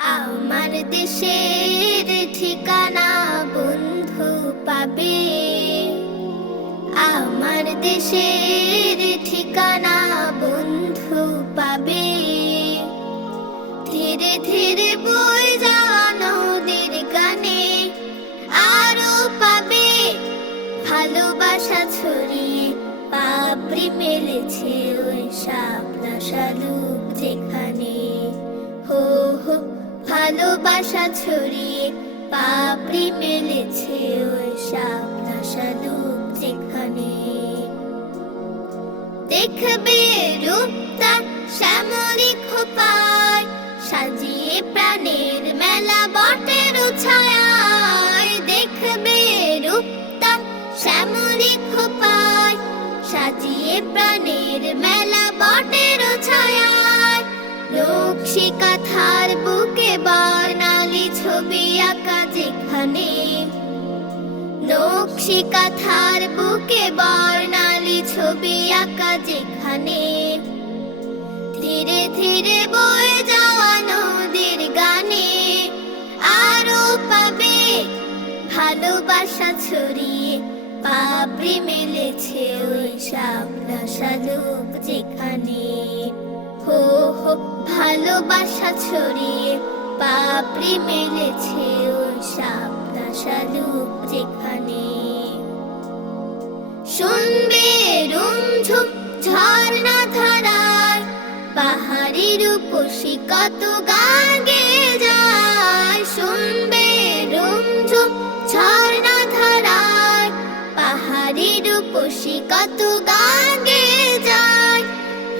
আমার দেশের ঠিকানা বন্ধু পাবে। আমার দেশের ঠিকানা বন্ধু পাবে। ধীরে ধীরে বয়ে যাওয়া নদীর গানে আরো পাবে। ভালোবাসা ছড়িয়ে পাপড়ি মেলেছে ওই শাপলা শালুক যেখানে। হো হো ভালোবাসা ছড়িয়ে পাপড়ি মেলেছে ওই শাপলা শালুক যেখানে। দেখবে রূপটা শ্যামলী খোপায় সাজিয়ে প্রাণের মেলা বটের ছায়ায়। দেখবে রূপটা শ্যামলী খোপায় সাজিয়ে প্রাণের মেলা বটের ছায়ায়। নকশি কাঁথার বুকে বর্ণালী ছবি আঁকা যেখানে। নকশি কাঁথার বুকে বর্ণালী ছবি আঁকা যেখানে। ধীরে ধীরে বয়ে যাওয়া নদীর গানে আরো পাবে। ভালোবাসা ছড়িয়ে পাপড়ি মেলেছে ওই শাপলা শালুক যেখানে। হো হো ভালোবাসা ছড়িয়ে পাপড়ি মেলেছে ওই শাপলা শালুক যেখানে। শুনবে রুমঝুম ঝর্ণা ধারায় পাহাড়ি রূপসী কত গান গেয়ে যায়। শুনবে রুমঝুম ঝর্ণা ধারায় পাহাড়ি রূপসী কত গান গেয়ে যায়।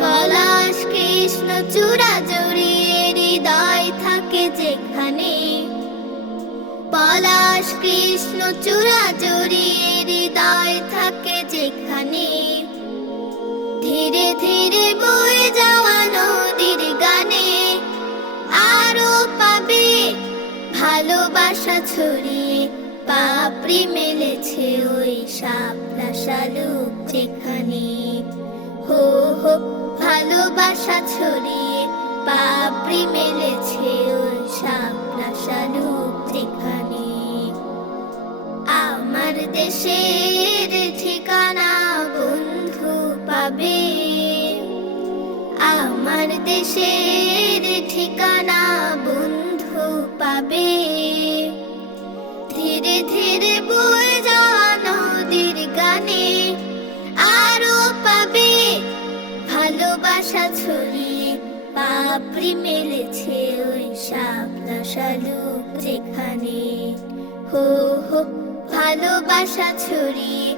পলাশ কৃষ্ণ চূড়া জড়িয়ে হৃদয় থাকে যেখানে। পলাশ কৃষ্ণ চূড়া জড়িয়ে হৃদয় থাকে যেখানে। ধীরে ধীরে বয়ে যাওয়া নদীর গানে আরো পাবে। ভালোবাসা ছড়িয়ে পাপড়ি মেলেছে ওই শাপলা শালুক যেখানে। হো হো ভালোবাসা ছড়িয়ে পাপড়ি মেলেছে ওই শাপলা শালুক যেখানে। আমার দেশের ঠিকানা বন্ধু পাবে। আমার দেশের ঠিকানা বন্ধু পাবে। ধীরে ধীরে বয়ে যাওয়া নদীর গানে আরো পাবে। ভালোবাসা ছড়িয়ে পাপড়ি মেলেছে ওই শাপলা শালুক যেখানে। হো হো ভালোবাসা ছড়িয়ে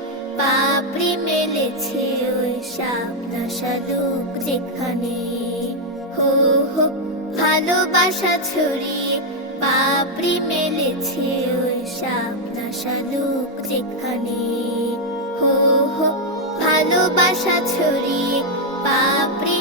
পাপড়ি মেলেছে ওই শাপলা শালুক যেখানে। হো হো ভালোবাসা ছড়িয়ে পাপড়ি মেলেছে ওই শাপলা শালুক যেখানে। হো হো ভালোবাসা ছড়িয়ে পাপড়ি